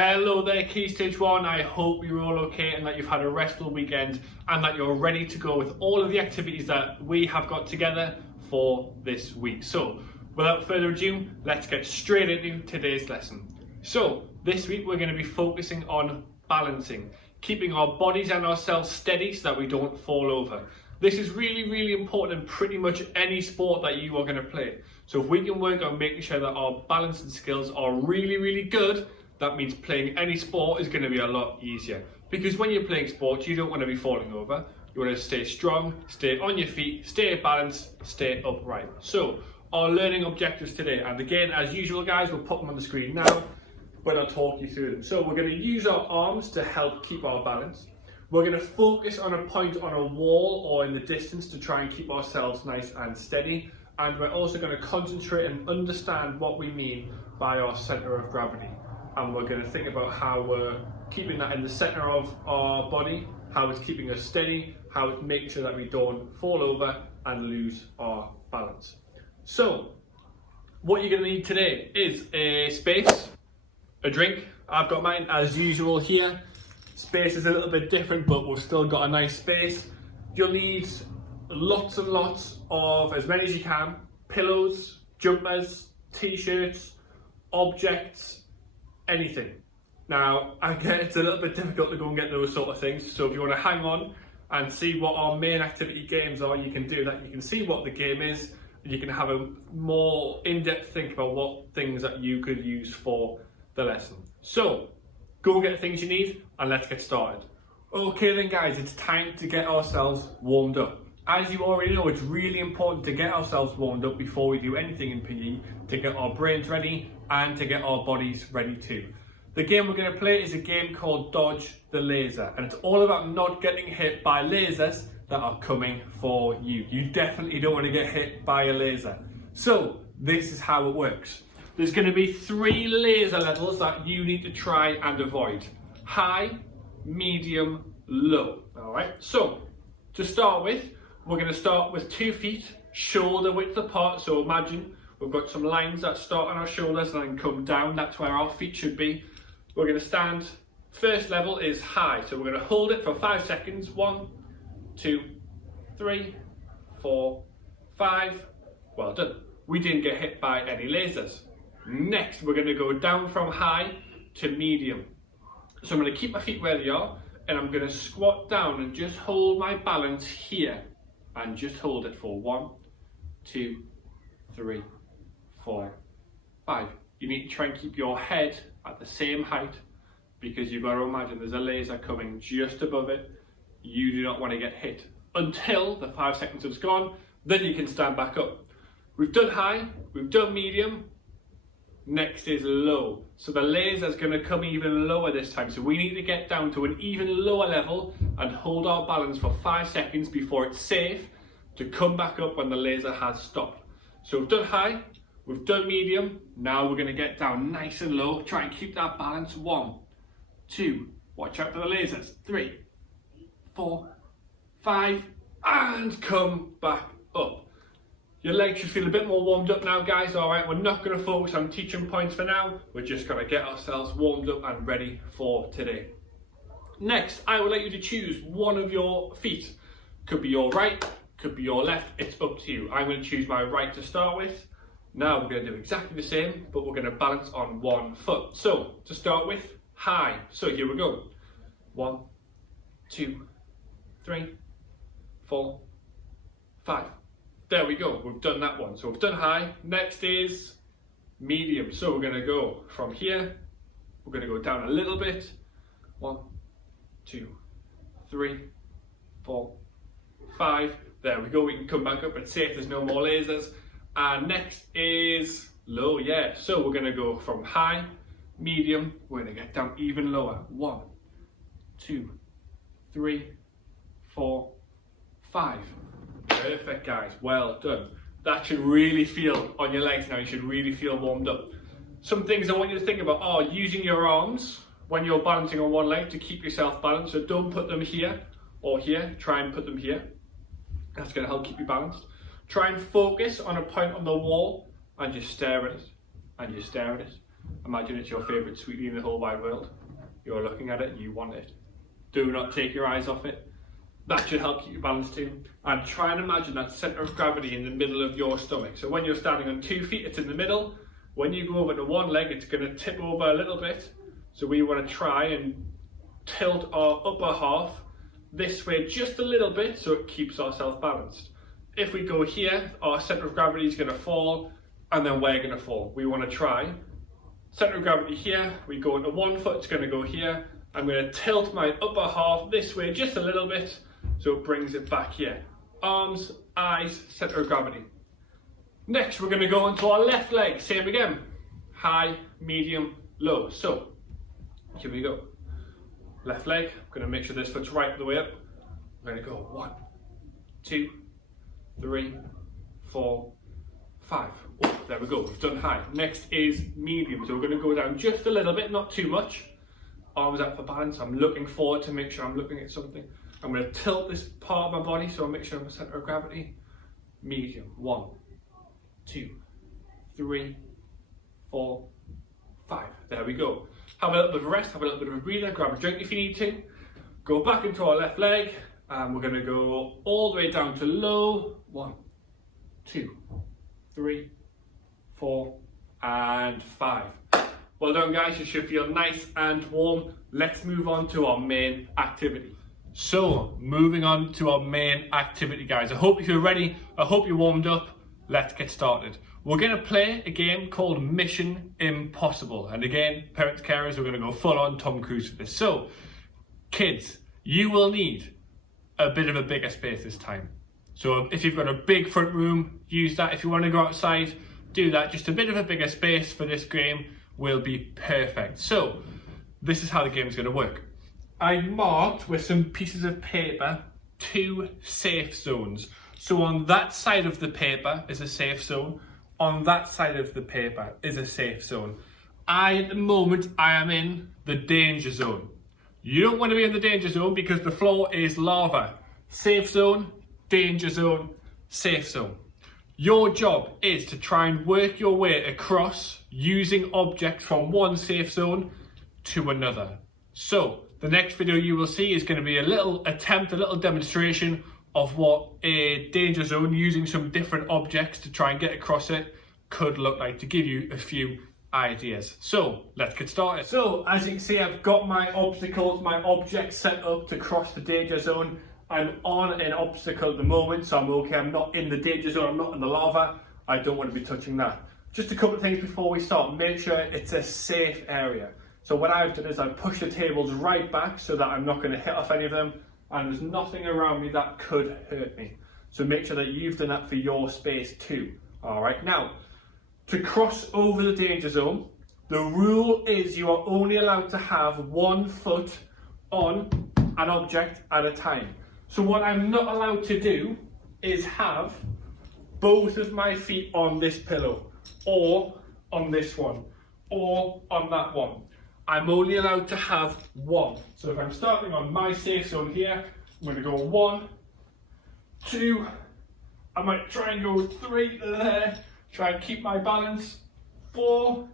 Hello there, Key Stage 1. I hope you're all okay and that you've had a restful weekend and that you're ready to go with all of the activities that we have got together for this week. So, without further ado, let's get straight into today's lesson. So, this week we're going to be focusing on balancing, keeping our bodies and ourselves steady so that we don't fall over. This is really important in pretty much any sport that you are going to play. So if we can work on making sure that our balancing skills are really good, that means playing any sport is going to be a lot easier. Because when you're playing sports, you don't want to be falling over. You want to stay strong, stay on your feet, stay balanced, stay upright. So our learning objectives today, and again, as usual guys, we'll put them on the screen now, but I'll talk you through them. So we're going to use our arms to help keep our balance. We're going to focus on a point on a wall or in the distance to try and keep ourselves nice and steady. And we're also going to concentrate and understand what we mean by our centre of gravity. And we're going to think about how we're keeping that in the centre of our body, how it's keeping us steady, how it's making sure that we don't fall over and lose our balance. So, what you're going to need today is a space, a drink. I've got mine as usual here. Space is a little bit different, but we've still got a nice space. You'll need lots and lots of, as many as you can, pillows, jumpers, t-shirts, objects, anything. Now, I get it's a little bit difficult to go and get those sort of things, so if you want to hang on and see what our main activity games are, you can do that. You can see what the game is, and you can have a more in-depth think about what things that you could use for the lesson. So, go and get the things you need, and let's get started. Okay then guys, it's time to get ourselves warmed up. As you already know, it's really important to get ourselves warmed up before we do anything in PE, to get our brains ready and to get our bodies ready too. The game we're going to play is a game called Dodge the Laser, and it's all about not getting hit by lasers that are coming for you. You definitely don't want to get hit by a laser. So this is how it works. There's going to be 3 laser levels that you need to try and avoid. High, medium, low. Alright, so to start with, we're going to start with 2 feet shoulder width apart. So imagine we've got some lines that start on our shoulders and then come down. That's where our feet should be. We're going to stand, first level is high. So we're going to hold it for 5 seconds. 1, 2, 3, 4, 5. Well done. We didn't get hit by any lasers. Next, we're going to go down from high to medium. So I'm going to keep my feet where they are, and I'm going to squat down and just hold my balance here, and just hold it for 1, 2, 3, 4, 5. You need to try and keep your head at the same height, because you've got to imagine there's a laser coming just above it. You do not want to get hit until the 5 seconds has gone. Then you can stand back up. We've done high, we've done medium. Next is low. So the laser is going to come even lower this time. So we need to get down to an even lower level and hold our balance for 5 seconds before it's safe to come back up when the laser has stopped. So we've done high, we've done medium. Now we're going to get down nice and low. Try and keep that balance. 1, 2, watch out for the lasers. 3, 4, 5, and come back up. Your legs should feel a bit more warmed up now guys. Alright, we're not going to focus on teaching points for now. We're just going to get ourselves warmed up and ready for today. Next, I would like you to choose one of your feet. Could be your right, could be your left, it's up to you. I'm going to choose my right to start with. Now we're going to do exactly the same, but we're going to balance on 1 foot. So, to start with, high. So here we go. 1, 2, 3, 4, 5. There we go, we've done that one. So we've done high. Next is medium. So we're going to go from here, we're going to go down a little bit. 1, 2, 3, 4, 5. There we go, we can come back up. It's safe, there's no more lasers. And next is low, yeah. So we're going to go from high, medium, we're going to get down even lower. 1, 2, 3, 4, 5. Perfect guys, well done. That should really feel on your legs now, you should really feel warmed up. Some things I want you to think about are using your arms when you're balancing on one leg to keep yourself balanced. So don't put them here or here, try and put them here. That's going to help keep you balanced. Try and focus on a point on the wall and just stare at it, and you stare at it. Imagine it's your favourite sweetie in the whole wide world. You're looking at it, you want it. Do not take your eyes off it. That should help keep you balanced too. And try and imagine that centre of gravity in the middle of your stomach. So when you're standing on 2 feet, it's in the middle. When you go over to one leg, it's going to tip over a little bit. So we want to try and tilt our upper half this way just a little bit so it keeps ourselves balanced. If we go here, our centre of gravity is going to fall and then we're going to fall. We want to try centre of gravity here, we go into 1 foot, it's going to go here. I'm going to tilt my upper half this way just a little bit so it brings it back here. Arms, eyes, centre of gravity. Next we're going to go onto our left leg, same again. High, medium, low. So, here we go. Left leg, I'm going to make sure this foot's right the way up. I'm going to go 1, 2, 3, 4, 5. Oh, there we go, we've done high. Next is medium, so we're going to go down just a little bit, not too much. Arms up for balance. I'm looking forward to make sure I'm looking at something. I'm going to tilt this part of my body so I make sure I'm the centre of gravity. Medium. 1, 2, 3, 4, 5. There we go. Have a little bit of a rest, have a little bit of a breather, grab a drink if you need to. Go back into our left leg, and we're going to go all the way down to low. 1, 2, 3, 4, and 5. Well done guys, you should feel nice and warm. Let's move on to our main activity. So, moving on to our main activity guys. I hope you're ready, I hope you're warmed up. Let's get started. We're going to play a game called Mission Impossible. And again, parents, carers, we're going to go full on Tom Cruise for this. So, kids, you will need a bit of a bigger space this time. So if you've got a big front room, use that. If you want to go outside, do that. Just a bit of a bigger space for this game will be perfect. So this is how the game is going to work. I marked with some pieces of paper 2 safe zones. So on that side of the paper is a safe zone. On that side of the paper is a safe zone. At the moment, I am in the danger zone. You don't want to be in the danger zone because the floor is lava. Safe zone, danger zone, safe zone. Your job is to try and work your way across using objects from one safe zone to another. So the next video you will see is going to be a little attempt, a little demonstration of what a danger zone using some different objects to try and get across it could look like, to give you a few ideas. So let's get started. So as you can see, I've got my obstacles, my objects set up to cross the danger zone. I'm on an obstacle at the moment, so I'm okay. I'm not in the danger zone, I'm not in the lava. I don't want to be touching that. Just a couple of things before we start. Make sure it's a safe area. So what I've done is I've pushed the tables right back so that I'm not going to hit off any of them, and there's nothing around me that could hurt me. So make sure that you've done that for your space too. Alright, now, to cross over the danger zone, the rule is you are only allowed to have 1 foot on an object at a time. So what I'm not allowed to do is have both of my feet on this pillow, or on this one, or on that one. I'm only allowed to have 1. So if I'm starting on my safe zone here, I'm going to go 1, 2, I might try and go 3 there, try and keep my balance, 4,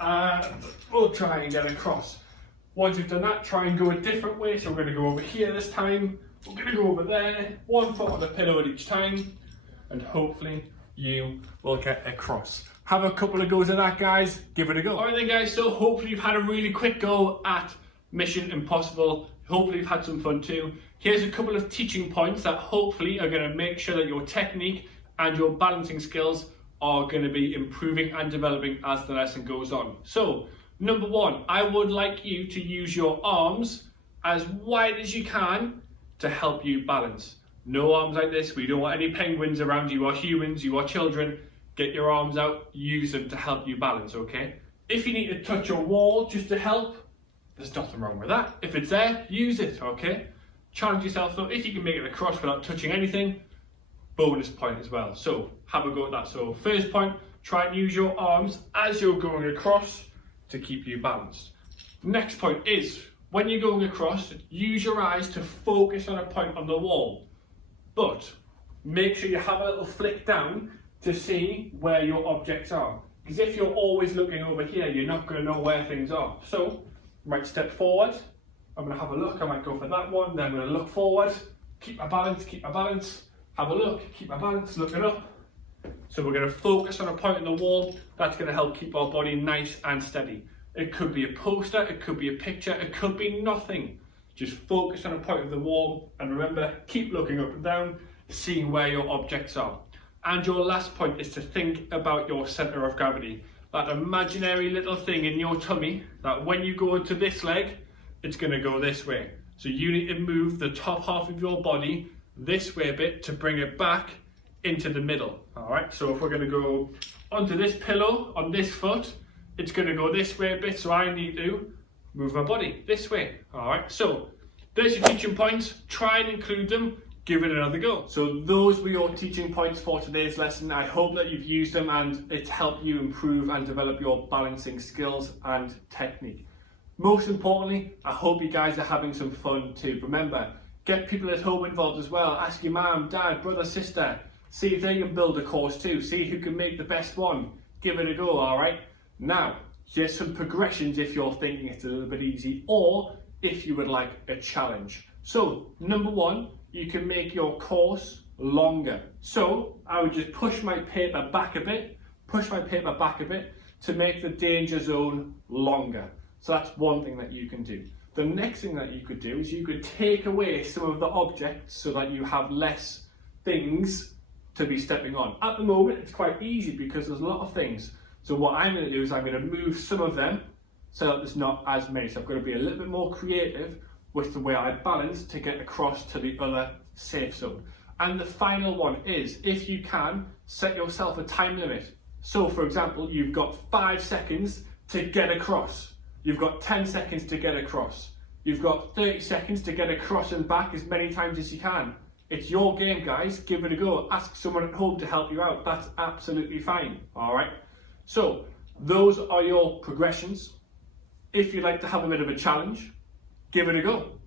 and we'll try and get across. Once you've done that, try and go a different way. So we're going to go over here this time, we're going to go over there, 1 foot on the pillow at each time, and hopefully you will get across. Have a couple of goes at that, guys. Give it a go. Alright then guys, so hopefully you've had a really quick go at Mission Impossible. Hopefully you've had some fun too. Here's a couple of teaching points that hopefully are going to make sure that your technique and your balancing skills are going to be improving and developing as the lesson goes on. So, number 1, I would like you to use your arms as wide as you can to help you balance. No arms like this. We don't want any penguins around. You are humans, you are children. Get your arms out, use them to help you balance, okay? If you need to touch a wall just to help, there's nothing wrong with that. If it's there, use it, okay? Challenge yourself though. If you can make it across without touching anything, bonus point as well. So have a go at that. So first point, try and use your arms as you're going across to keep you balanced. Next point is, when you're going across, use your eyes to focus on a point on the wall. But make sure you have a little flick down to see where your objects are. Because if you're always looking over here, you're not going to know where things are. So, I might step forward, I'm going to have a look, I might go for that one, then I'm going to look forward, keep my balance, have a look, keep my balance, looking up. So we're going to focus on a point in the wall. That's going to help keep our body nice and steady. It could be a poster, it could be a picture, it could be nothing. Just focus on a point of the wall, and remember, keep looking up and down, seeing where your objects are. And your last point is to think about your center of gravity. That imaginary little thing in your tummy, that when you go into this leg, it's going to go this way. So you need to move the top half of your body this way a bit to bring it back into the middle. All right, so if we're going to go onto this pillow on this foot, it's going to go this way a bit, so I need to move my body this way. All right, so there's your teaching points. Try and include them. Give it another go. So those were your teaching points for today's lesson. I hope that you've used them and it's helped you improve and develop your balancing skills and technique. Most importantly, I hope you guys are having some fun too. Remember, get people at home involved as well. Ask your mum, dad, brother, sister. See if they can build a course too. See who can make the best one. Give it a go, all right? Now, here's some progressions if you're thinking it's a little bit easy, or if you would like a challenge. So, number one, you can make your course longer. So, I would just push my paper back a bit to make the danger zone longer. So that's one thing that you can do. The next thing that you could do is you could take away some of the objects so that you have less things to be stepping on. At the moment, it's quite easy because there's a lot of things. So what I'm going to do is I'm going to move some of them so that there's not as many. So I've got to be a little bit more creative with the way I balance to get across to the other safe zone. And the final one is, if you can, set yourself a time limit. So for example, you've got 5 seconds to get across. You've got 10 seconds to get across. You've got 30 seconds to get across and back as many times as you can. It's your game, guys. Give it a go. Ask someone at home to help you out. That's absolutely fine. All right. So those are your progressions. If you'd like to have a bit of a challenge, give it a go.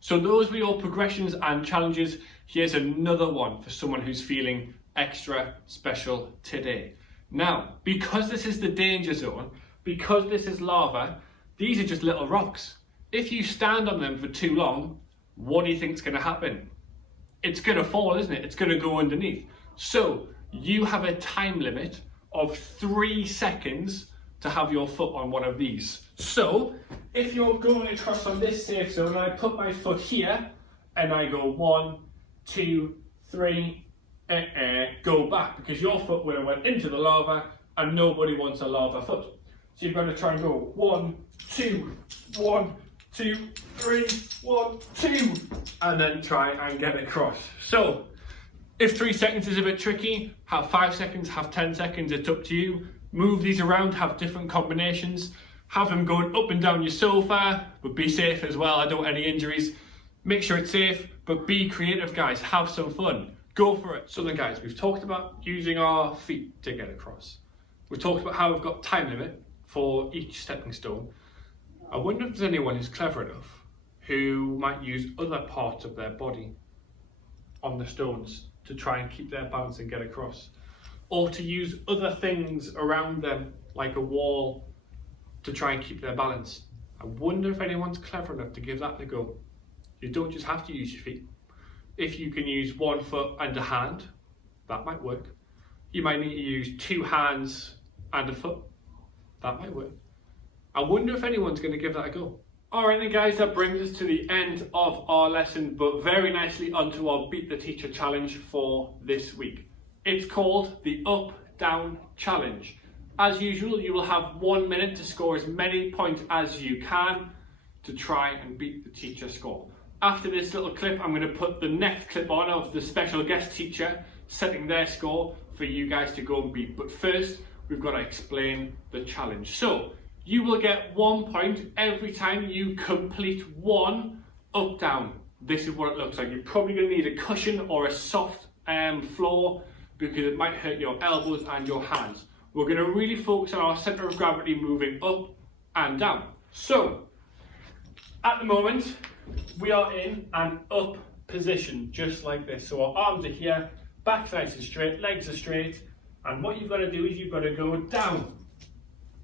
So those were your progressions and challenges. Here's another one for someone who's feeling extra special today. Now, because this is the danger zone, because this is lava, these are just little rocks. If you stand on them for too long, what do you think is going to happen? It's going to fall, isn't it? It's going to go underneath. So you have a time limit of 3 seconds to have your foot on one of these. So if you're going across on this safe zone, I put my foot here and I go 1, 2, 3, go back, because your foot would have went into the lava and nobody wants a lava foot. So you've got to try and go 1, 2, 1, 2, 3, 1, 2, and then try and get across. So if 3 seconds is a bit tricky, have 5 seconds, have 10 seconds, it's up to you. Move these around, have different combinations, have them going up and down your sofa, but be safe as well. I don't want any injuries. Make sure it's safe, but be creative, guys. Have some fun. Go for it. So then, guys, we've talked about using our feet to get across. We've talked about how we've got time limit for each stepping stone. I wonder if there's anyone who's clever enough who might use other parts of their body on the stones to try and keep their balance and get across, or to use other things around them like a wall to try and keep their balance. I wonder if anyone's clever enough to give that a go. You don't just have to use your feet. If you can use 1 foot and a hand, that might work. You might need to use 2 hands and a foot. That might work. I wonder if anyone's going to give that a go. Alright then, guys, that brings us to the end of our lesson, but very nicely onto our Beat the Teacher challenge for this week. It's called the Up Down Challenge. As usual, you will have 1 minute to score as many points as you can to try and beat the teacher score. After this little clip, I'm going to put the next clip on of the special guest teacher setting their score for you guys to go and beat. But first, we've got to explain the challenge. So, you will get 1 point every time you complete 1 up down. This is what it looks like. You're probably going to need a cushion or a soft floor because it might hurt your elbows and your hands. We're going to really focus on our center of gravity moving up and down. So, at the moment, we are in an up position, just like this. So our arms are here, back's nice and straight, legs are straight, And what you've got to do is you've got to go down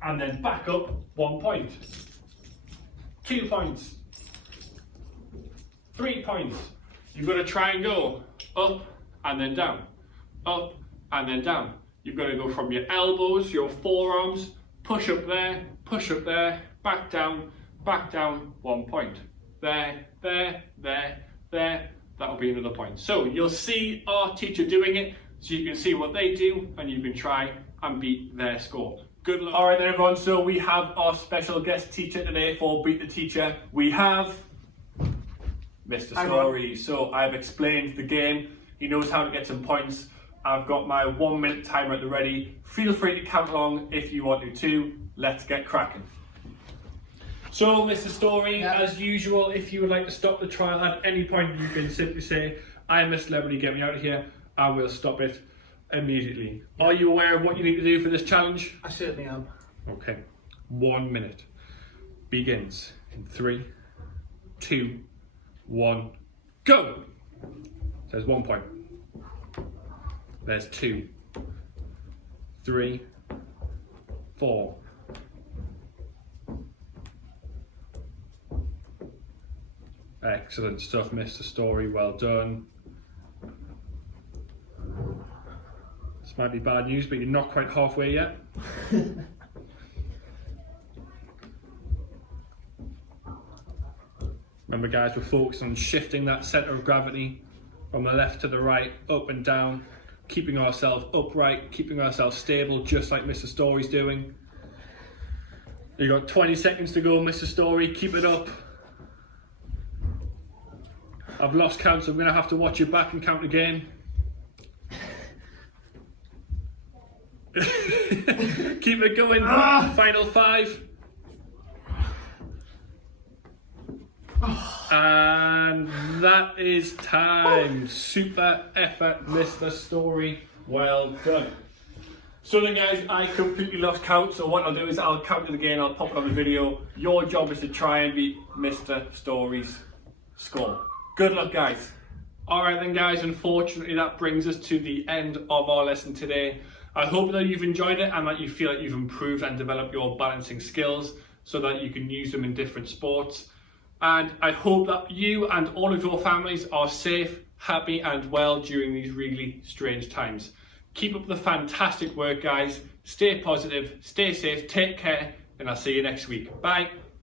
and then back up 1 point. 2 points. 3 points. You've got to try and go up and then down. Up and then down. You've got to go from your elbows, your forearms, push up there, back down, 1 point. There, there, there, there. That'll be another point. So you'll see our teacher doing it, so you can see what they do and you can try and beat their score. Good luck. Alright then everyone, so we have our special guest teacher today for Beat the Teacher. We have Mr. Story. So I've explained the game. He knows how to get some points. I've got my 1 minute timer at the ready. Feel free to count along if you want to too. Let's get cracking. So, Mr. Story, as usual, if you would like to stop the trial at any point, you can simply say, I am a celebrity, get me out of here. I will stop it immediately. Are you aware of what you need to do for this challenge? I certainly am. Okay. 1 minute begins in 3, 2, 1, go! There's 1 point. There's 2, 3, 4. Excellent stuff, Mr. Story, well done. This might be bad news, but you're not quite halfway yet. Remember guys, we're focused on shifting that centre of gravity from the left to the right, up and down, keeping ourselves upright, keeping ourselves stable, just like Mr. Story's doing. You've got 20 seconds to go, Mr. Story, keep it up. I've lost count, so I'm going to have to watch your back and count again. Keep it going. Final 5. And that is time. Super effort, Mr. Story. Well done. So then guys, I completely lost count, so what I'll do is I'll count it again, I'll pop it on the video. Your job is to try and beat Mr. Story's score. Good luck guys. Alright then guys, unfortunately that brings us to the end of our lesson today. I hope that you've enjoyed it and that you feel like you've improved and developed your balancing skills so that you can use them in different sports. And I hope that you and all of your families are safe, happy and well during these really strange times. Keep up the fantastic work guys. Stay positive, stay safe, take care, and I'll see you next week. Bye.